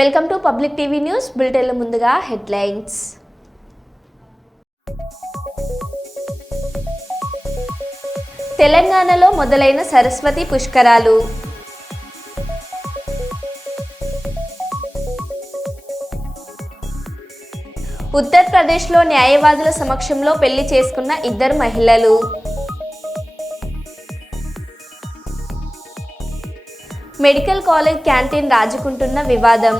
Welcome to public TV news బులెటిన్ల ముందుగా headlines. తెలంగాణలో మొదలైన సరస్వతి పుష్కరాలు. ఉత్తరప్రదేశ్లో న్యాయవాదుల సమక్షంలో పెళ్లి చేసుకున్న ఇద్దరు మహిళలు. మెడికల్ కాలేజ్ క్యాంటీన్ రాజుకుంటున్న వివాదం.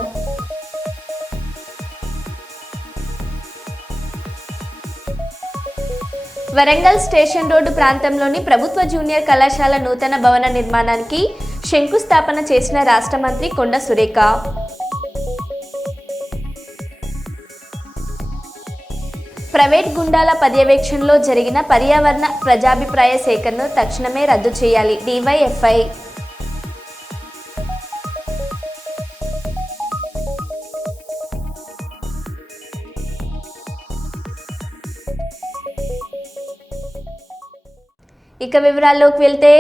వరంగల్ స్టేషన్ రోడ్డు ప్రాంతంలోని ప్రభుత్వ జూనియర్ కళాశాల నూతన భవన నిర్మాణానికి శంకుస్థాపన చేసిన రాష్ట్ర మంత్రి కొండ సురేఖ. ప్రైవేట్ గుండాల పర్యవేక్షణలో జరిగిన పర్యావరణ ప్రజాభిప్రాయ సేకరణను తక్షణమే రద్దు చేయాలి డివైఎఫ్ఐ. ఇక వివరాల్లోకి వెళ్తే,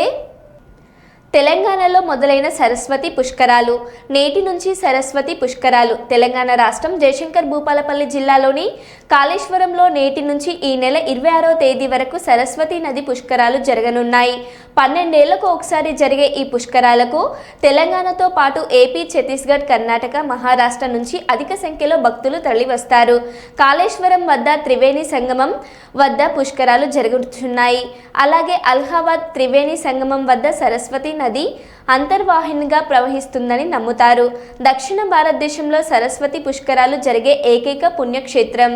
తెలంగాణలో మొదలైన సరస్వతి పుష్కరాలు. నేటి నుంచి సరస్వతి పుష్కరాలు. తెలంగాణ రాష్ట్రం జయశంకర్ భూపాలపల్లి జిల్లాలోని కాళేశ్వరంలో నేటి నుంచి ఈ నెల 26వ తేదీ వరకు సరస్వతి నది పుష్కరాలు జరగనున్నాయి. 12 ఏళ్లకు ఒకసారి జరిగే ఈ పుష్కరాలకు తెలంగాణతో పాటు ఏపీ, ఛత్తీస్గఢ్, కర్ణాటక, మహారాష్ట్ర నుంచి అధిక సంఖ్యలో భక్తులు తరలివస్తారు. కాళేశ్వరం వద్ద త్రివేణి సంగమం వద్ద పుష్కరాలు జరుగుతున్నాయి. అలాగే అలహాబాద్ త్రివేణి సంగమం వద్ద సరస్వతి నది అంతర్వాహినిగా ప్రవహిస్తుందని నమ్ముతారు. దక్షిణ భారతదేశంలో సరస్వతి పుష్కరాలు జరిగే ఏకైక పుణ్యక్షేత్రం.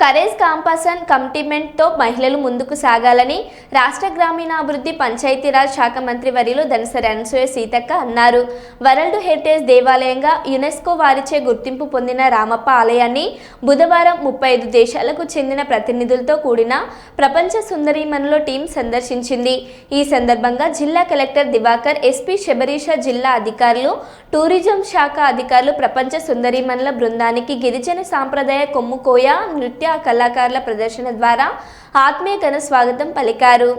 కరేజ్ కాంపాసన్ కమిట్మెంట్తో మహిళలు ముందుకు సాగాలని రాష్ట్ర గ్రామీణాభివృద్ధి పంచాయతీరాజ్ శాఖ మంత్రి వర్యులు ధనసరి అనసూయ సీతక్క అన్నారు. వరల్డ్ హెరిటేజ్ దేవాలయంగా యునెస్కో వారిచే గుర్తింపు పొందిన రామప్ప ఆలయాన్ని బుధవారం 35 దేశాలకు చెందిన ప్రతినిధులతో కూడిన ప్రపంచ సుందరీమణుల టీం సందర్శించింది. ఈ సందర్భంగా జిల్లా కలెక్టర్ దివాకర్, ఎస్పీ శబరీష, జిల్లా అధికారులు, టూరిజం శాఖ అధికారులు ప్రపంచ సుందరీమణుల బృందానికి గిరిజన సాంప్రదాయ కొమ్ముకోయ నృత్య కళాకారుల ప్రదర్శన ద్వారా ఆత్మీయ ఘన స్వాగతం పలికారు.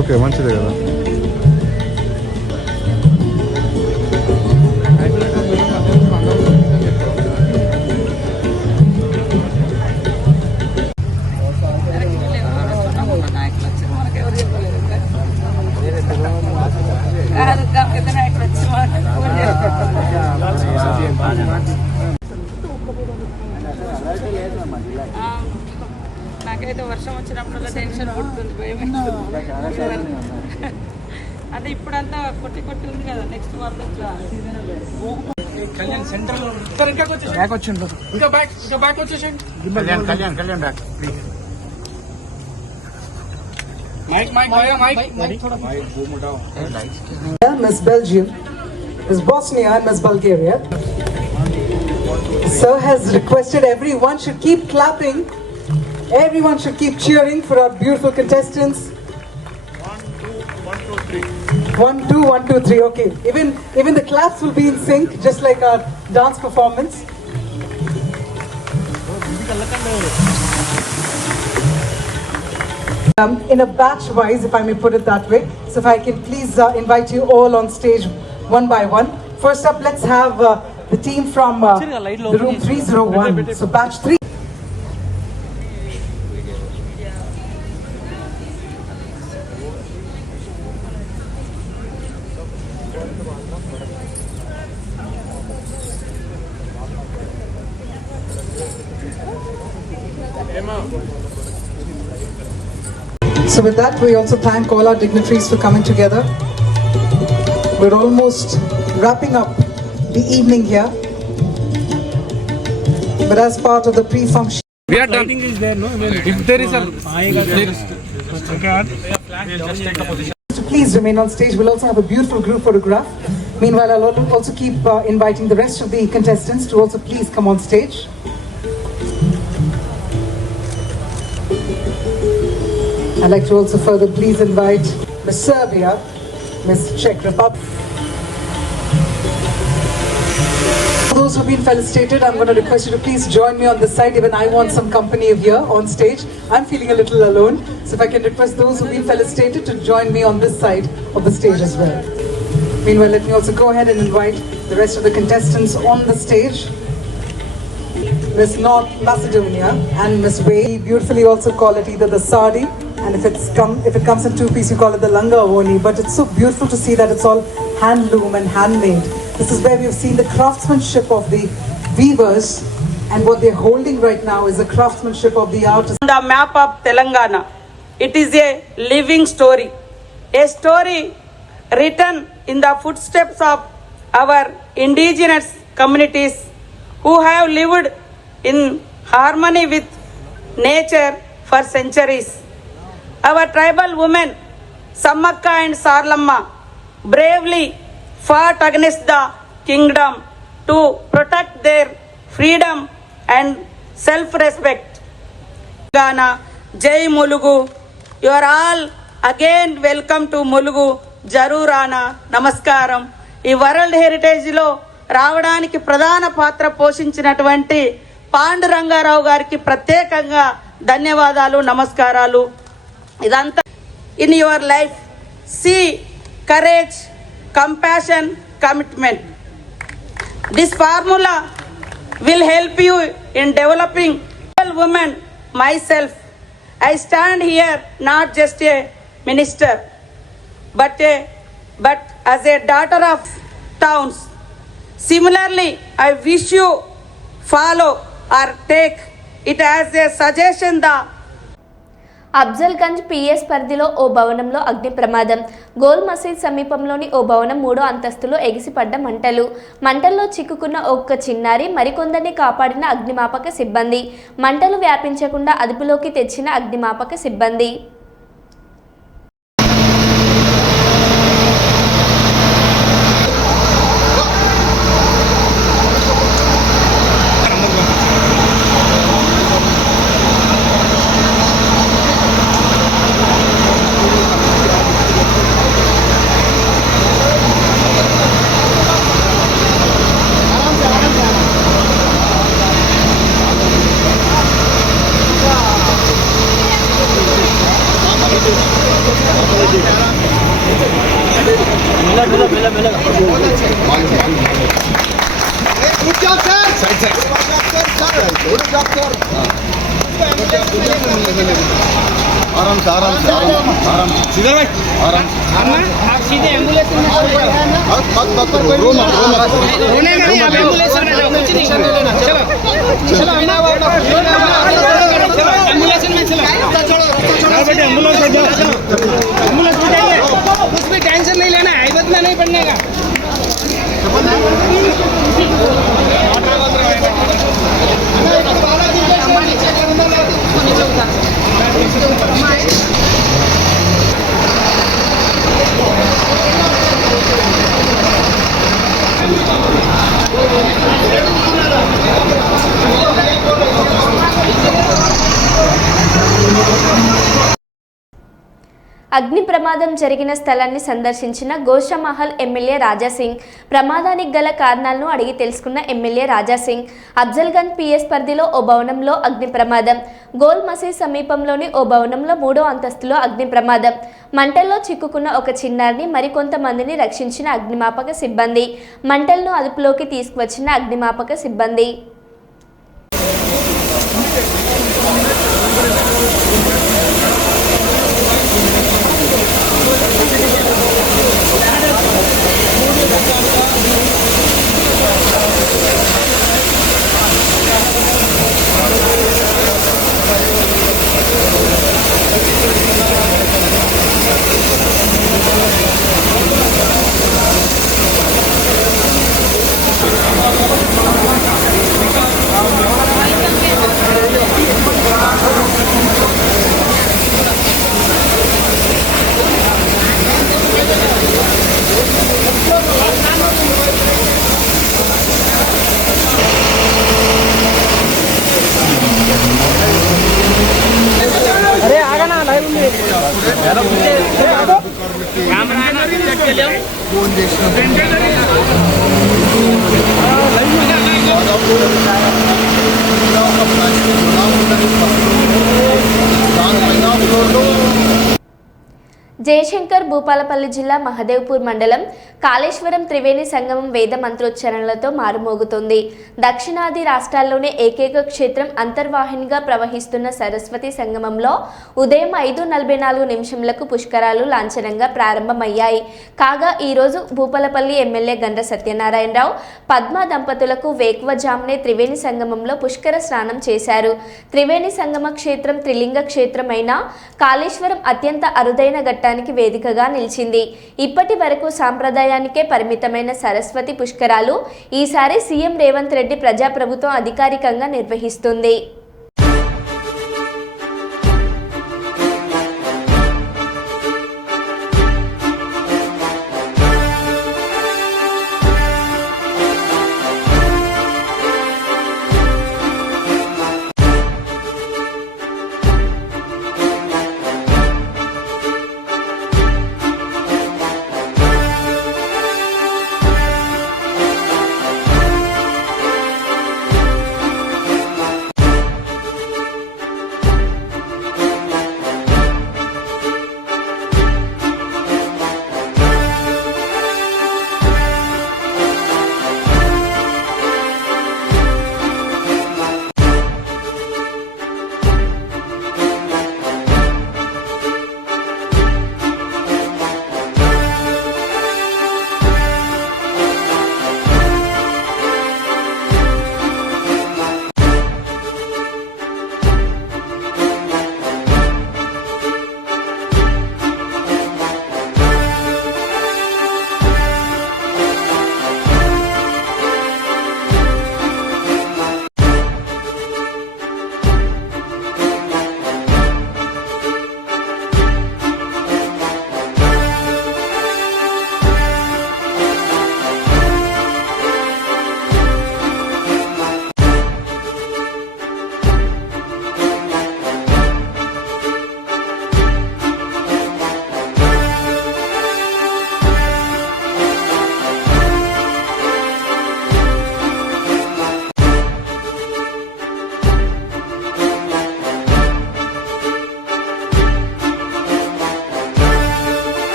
ఓకే, మంచిదే కదా. నాకైతే వర్షం వచ్చినప్పుడల్లా టెన్షన్ పుడుతుంది, భయం. అదే ఇప్పుడంతా కొట్టి ఉంది కదా, నెక్స్ట్ వరద కళ్యాణ్ సెంటర్ బ్యాక్ వచ్చిండు, ఇంకా బ్యాక్ వచ్చేసండి. Kalyan back please. Miss Belgium, Miss Bosnia and Miss Bulgaria. Sir has requested everyone should keep clapping. Everyone should keep cheering for our beautiful contestants. 1, 2, 1, 2, 3. Okay. Even the claps will be in sync, just like our dance performance. In a batch wise, if I may put it that way. So if I can please invite you all on stage one by one. First up, let's have the team from the room 301. So batch 3. So with that, we also thank all our dignitaries for coming together. We're almost wrapping up the evening here. But as part of the pre-function, We are done. Is there, no? If there is a so please remain on stage. We'll also have a beautiful group photograph. Meanwhile, I'll also keep inviting the rest of the contestants to also please come on stage. I'd like to also further please invite Miss Serbia, Miss Czech Republic. For those who've been felicitated, I'm going to request you to please join me on this side. Even I want some company here on stage. I'm feeling a little alone. So if I can request those who've been felicitated to join me on this side of the stage as well. Meanwhile, let me also go ahead and invite the rest of the contestants on the stage. Miss North Macedonia and Miss Way. Beautifully also call it either the sari, and if it comes in 2-piece, you call it the langa avoni. But it's so beautiful to see that it's all handloom and handmade. This is where we've seen the craftsmanship of the weavers, and what they're holding right now is the craftsmanship of the artists. The map of Telangana. It is a living story. A story written in the footsteps of our indigenous communities who have lived in harmony with nature for centuries. Our tribal women, Sammakka and Sarlamma, bravely fought against the kingdom to protect their freedom and self-respect. Ghana, Jai Mulugu, you are all again welcome to Mulugu, Jarurana, Namaskaram. ఈ world హెరిటేజ్లో రావడానికి ప్రధాన పాత్ర పోషించినటువంటి పాండురంగారావు గారికి ప్రత్యేకంగా ధన్యవాదాలు, నమస్కారాలు. ఇదంతా in your life see courage, compassion, commitment. This formula will help you in developing women. Myself, I stand here not just a minister but as a daughter of towns. Similarly, I wish you follow or take it as a suggestion. The Afzalgunj PS పరిధిలో ఓ భవనంలో అగ్ని ప్రమాదం. Goal మసీద్ సమీపంలోని ఓ భవనం 3వ అంతస్తులో ఎగిసిపడ్డ మంటల్లో చిక్కుకున్న ఒక్క చిన్నారి మరికొందరిని కాపాడిన అగ్నిమాపక సిబ్బంది. మంటలు వ్యాపించకుండా అదుపులోకి తెచ్చిన అగ్నిమాపక సిబ్బంది. टेंशन नहीं लेना, आइबत में नहीं पड़ने का. అగ్ని ప్రమాదం జరిగిన స్థలాన్ని సందర్శించిన గోషామహల్ ఎమ్మెల్యే రాజాసింగ్ ప్రమాదానికి గల కారణాలను అడిగి తెలుసుకున్న ఎమ్మెల్యే రాజాసింగ్ అఫ్జల్గంజ్ పిఎస్ పరిధిలో ఓ భవనంలో అగ్ని ప్రమాదం, గోల్ మసీద్ సమీపంలోని ఓ భవనంలో 3వ అంతస్తులో అగ్ని ప్రమాదం, మంటల్లో చిక్కుకున్న ఒక చిన్నారిని మరికొంతమందిని రక్షించిన అగ్నిమాపక సిబ్బంది, మంటలను అదుపులోకి తీసుకువచ్చిన అగ్నిమాపక సిబ్బంది. अरे आगा ना लाइव ఉంది కెమెరా ఫోన్ జయశంకర్ భూపాలపల్లి జిల్లా మహదేవ్పూర్ మండలం కాళేశ్వరం త్రివేణి సంగమం వేద మంత్రోచ్చరణలతో మారుమోగుతోంది. దక్షిణాది రాష్ట్రాల్లోనే ఏకైక క్షేత్రం అంతర్వాహినిగా ప్రవహిస్తున్న సరస్వతి సంగమంలో ఉదయం 5:44 పుష్కరాలు లాంఛనంగా ప్రారంభమయ్యాయి. కాగా ఈరోజు భూపాలపల్లి ఎమ్మెల్యే గండ్ర సత్యనారాయణరావు పద్మ దంపతులకు వేకువజామునే త్రివేణి సంగమంలో పుష్కర స్నానం చేశారు. త్రివేణి సంగమ క్షేత్రం త్రిలింగ క్షేత్రమైన కాళేశ్వరం అత్యంత అరుదైన ఘట్టానికి వేదికగా నిలిచింది. ఇప్పటి వరకు సాంప్రదాయానికే పరిమితమైన సరస్వతి పుష్కరాలు ఈసారి సీఎం రేవంత్ రెడ్డి ప్రజాప్రభుత్వం అధికారికంగా నిర్వహిస్తుంది.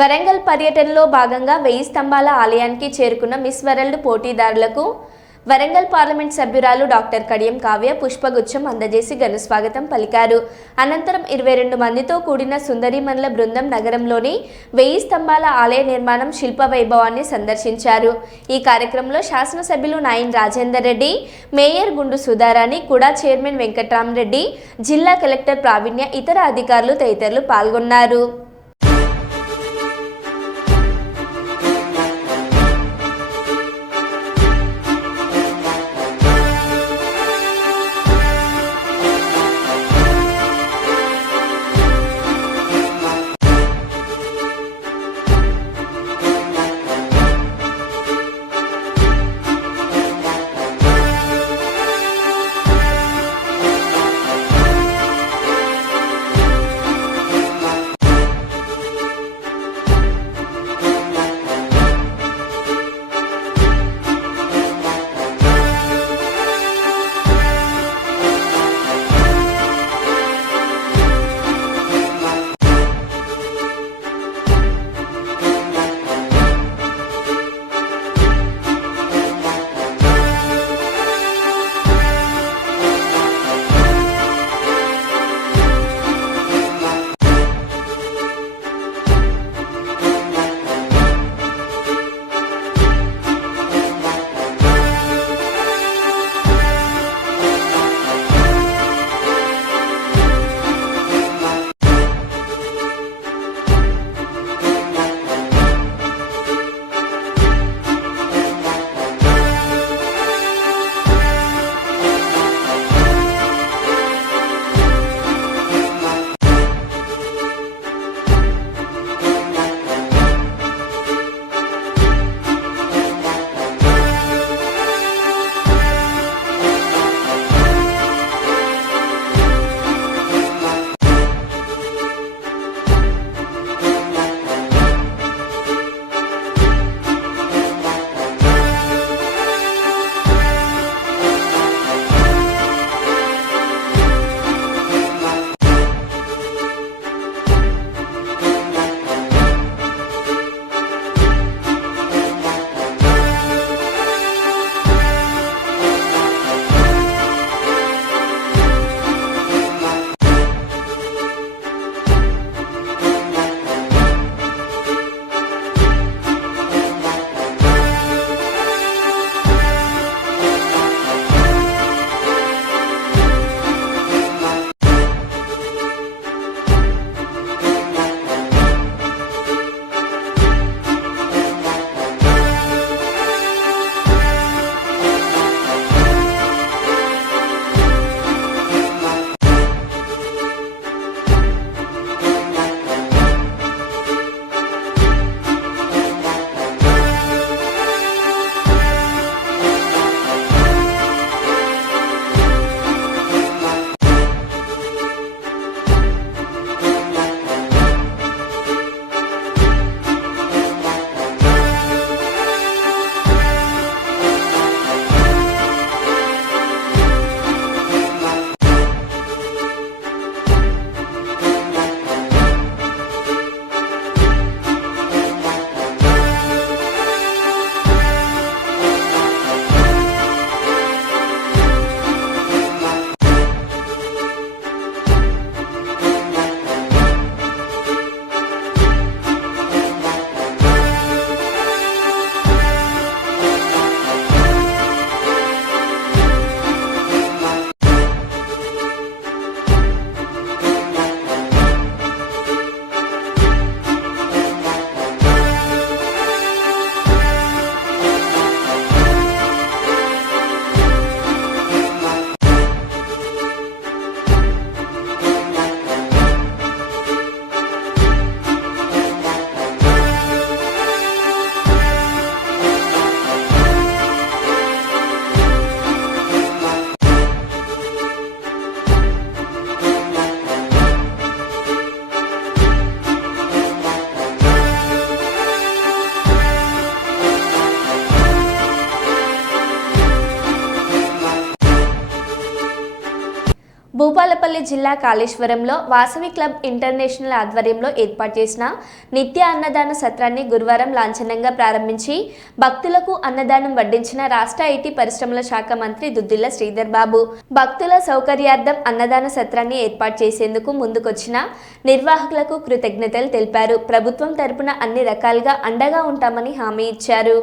వరంగల్ పర్యటనలో భాగంగా 1000 స్తంభాల ఆలయానికి చేరుకున్న మిస్ వరల్డ్ పోటీదారులకు వరంగల్ పార్లమెంట్ సభ్యురాలు డాక్టర్ కడియం కావ్య పుష్పగుచ్చం అందజేసి ఘనస్వాగతం పలికారు. అనంతరం 22 మందితో కూడిన సుందరీమణుల బృందం నగరంలోని 1000 స్తంభాల ఆలయ నిర్మాణం శిల్ప వైభవాన్ని సందర్శించారు. ఈ కార్యక్రమంలో శాసనసభ్యులు నాయిన్ రాజేందర్ రెడ్డి, మేయర్ గుండు సుధారాణి, కుడా చైర్మన్ వెంకట్రామరెడ్డి, జిల్లా కలెక్టర్ ప్రావీణ్య, ఇతర అధికారులు తదితరులు పాల్గొన్నారు. భూపాలపల్లి జిల్లా కాళేశ్వరంలో వాసవి క్లబ్ ఇంటర్నేషనల్ ఆధ్వర్యంలో ఏర్పాటు చేసిన నిత్య అన్నదాన సత్రాన్ని గురువారం లాంఛనంగా ప్రారంభించి భక్తులకు అన్నదానం వడ్డించిన రాష్ట్ర ఐటీ పరిశ్రమల శాఖ మంత్రి దుద్దిల్ల శ్రీధర్ బాబు. భక్తుల సౌకర్యార్థం అన్నదాన సత్రాన్ని ఏర్పాటు చేసేందుకు ముందుకొచ్చిన నిర్వాహకులకు కృతజ్ఞతలు తెలిపారు. ప్రభుత్వం తరపున అన్ని రకాలుగా అండగా ఉంటామని హామీ ఇచ్చారు.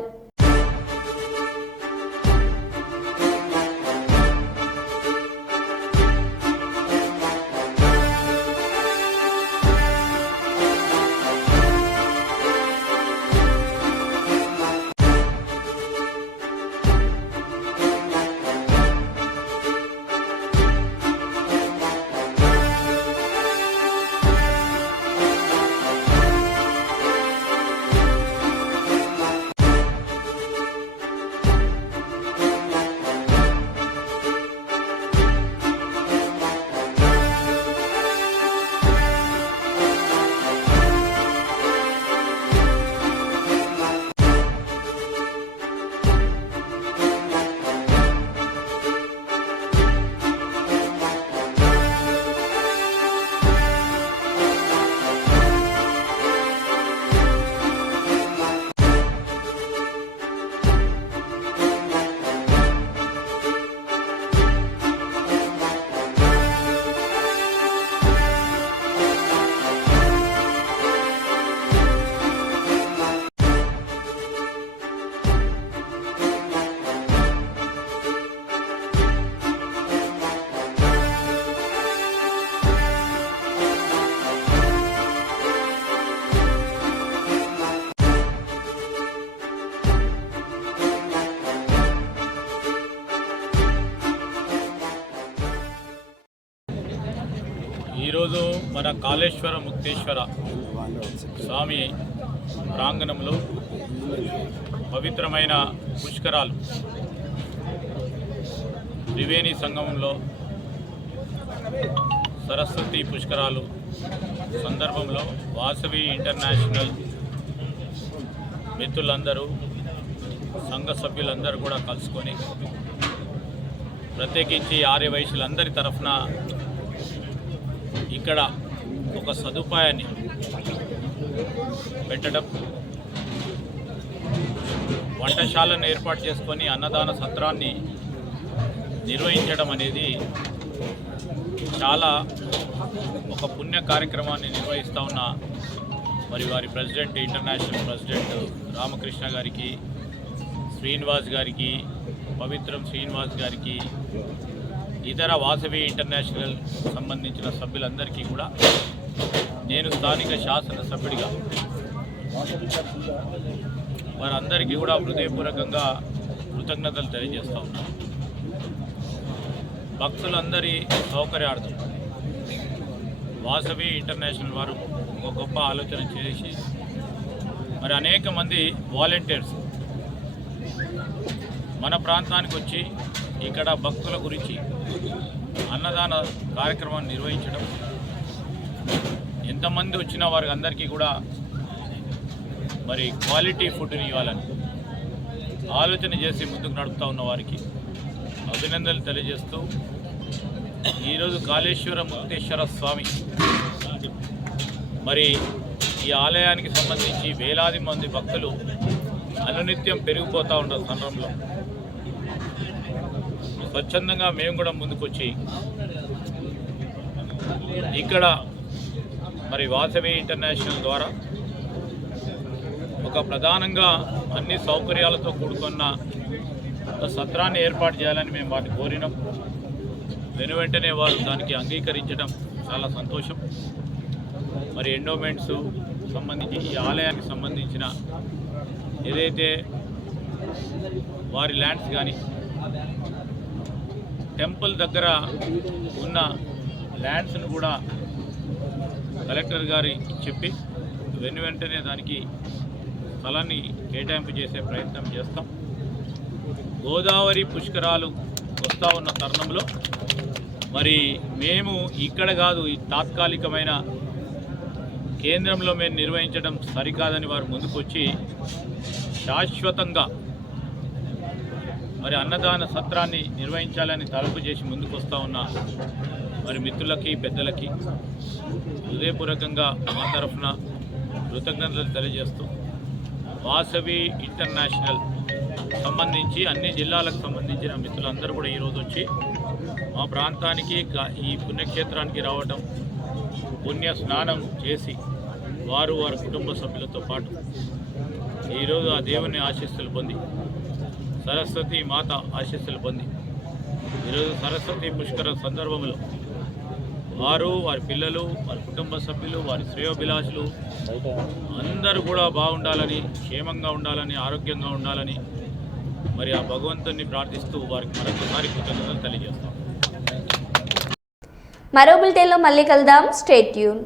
ఈరోజు మన కాళేశ్వర ముక్తేశ్వర స్వామి ప్రాంగణంలో పవిత్రమైన పుష్కరాలు త్రివేణి సంగమంలో సరస్వతి పుష్కరాలు సందర్భంలో వాసవి ఇంటర్నేషనల్ మిత్రులందరూ సంఘ సభ్యులందరూ కూడా కలుసుకొని ప్రత్యేకించి ఆర్యవైశ్యులందరి తరఫున ఇక్కడ ఒక సదుపాయాన్ని పెట్టడం, వంటశాలను ఏర్పాటు చేసుకొని అన్నదాన సత్రాన్ని నిర్వహించడం అనేది చాలా ఒక పుణ్య కార్యక్రమాన్ని నిర్వహిస్తూ ఉన్న మరి వారి ప్రెసిడెంట్, ఇంటర్నేషనల్ ప్రెసిడెంట్ రామకృష్ణ గారికి, శ్రీనివాస్ గారికి, పవిత్రం శ్రీనివాస్ గారికి, ఇతర వాసవి ఇంటర్నేషనల్ సంబంధించిన సభ్యులందరికీ కూడా నేను స్థానిక శాసనసభ్యుడిగా వారందరికీ కూడా హృదయపూర్వకంగా కృతజ్ఞతలు తెలియజేస్తూ ఉన్నాను. భక్తులందరి సౌకర్యార్థం వాసవి ఇంటర్నేషనల్ వారు ఒక గొప్ప ఆలోచన చేసి మరి అనేక మంది వాలంటీర్స్ మన ప్రాంతానికి వచ్చి ఇక్కడ భక్తుల గురించి అన్నదాన కార్యక్రమాన్ని నిర్వహించడం, ఎంతమంది వచ్చిన వారికి అందరికీ కూడా మరి క్వాలిటీ ఫుడ్ని ఇవ్వాలని ఆలోచన చేసి ముందుకు నడుపుతూ ఉన్న వారికి అభినందనలు తెలియజేస్తూ ఈరోజు కాళేశ్వర ముక్తేశ్వర స్వామి మరి ఈ ఆలయానికి సంబంధించి వేలాది మంది భక్తులు అనునిత్యం పెరిగిపోతూ ఉంటారు. సందర్భంలో స్వచ్ఛందంగా మేము కూడా ముందుకొచ్చి ఇక్కడ మరి వాసవి ఇంటర్నేషనల్ ద్వారా ఒక ప్రధానంగా అన్ని సౌకర్యాలతో కూడుకున్న సత్రాన్ని ఏర్పాటు చేయాలని మేము వాటిని కోరినాం. వెనువెంటనే వారు దానికి అంగీకరించడం చాలా సంతోషం. మరి ఎండోమెంట్స్ సంబంధించి ఈ ఆలయానికి సంబంధించిన ఏదైతే వారి ల్యాండ్స్ కానీ టెంపుల్ దగ్గర ఉన్న ల్యాండ్స్ను కూడా కలెక్టర్ గారికి చెప్పి వెంటనే దానికి స్థలాన్ని కేటాయింపు చేసే ప్రయత్నం చేస్తాం. గోదావరి పుష్కరాలు వస్తూ ఉన్న తరుణంలో మరి మేము ఇక్కడ కాదు, ఈ తాత్కాలికమైన కేంద్రంలో మేము నిర్వహించడం సరికాదని వారు ముందుకొచ్చి శాశ్వతంగా మరి అన్నదాన సత్రాన్ని నిర్వహించాలని తలుపు చేసి ముందుకు వస్తూ ఉన్న మరి మిత్రులకి పెద్దలకి హృదయపూర్వకంగా మా తరఫున కృతజ్ఞతలు తెలియజేస్తూ వాసవి ఇంటర్నేషనల్ సంబంధించి అన్ని జిల్లాలకు సంబంధించిన మిత్రులందరూ కూడా ఈరోజు వచ్చి మా ప్రాంతానికి ఈ పుణ్యక్షేత్రానికి రావడం, పుణ్య స్నానం చేసి వారి కుటుంబ సభ్యులతో పాటు ఈరోజు ఆ దేవుని ఆశీస్సులు పొంది, సరస్వతి మాత ఆశీస్సులు పొంది ఈరోజు సరస్వతి పుష్కర సందర్భంలో వారి పిల్లలు, వారి కుటుంబ సభ్యులు, వారి శ్రేయోభిలాషులు అందరూ కూడా బాగుండాలని, క్షేమంగా ఉండాలని, ఆరోగ్యంగా ఉండాలని మరి ఆ భగవంతుని ప్రార్థిస్తూ వారికి మరొకసారి కృతజ్ఞతలు తెలియజేస్తాం. మరో బులెటిన్లో మళ్ళీ కలుద్దాం. Stay tune.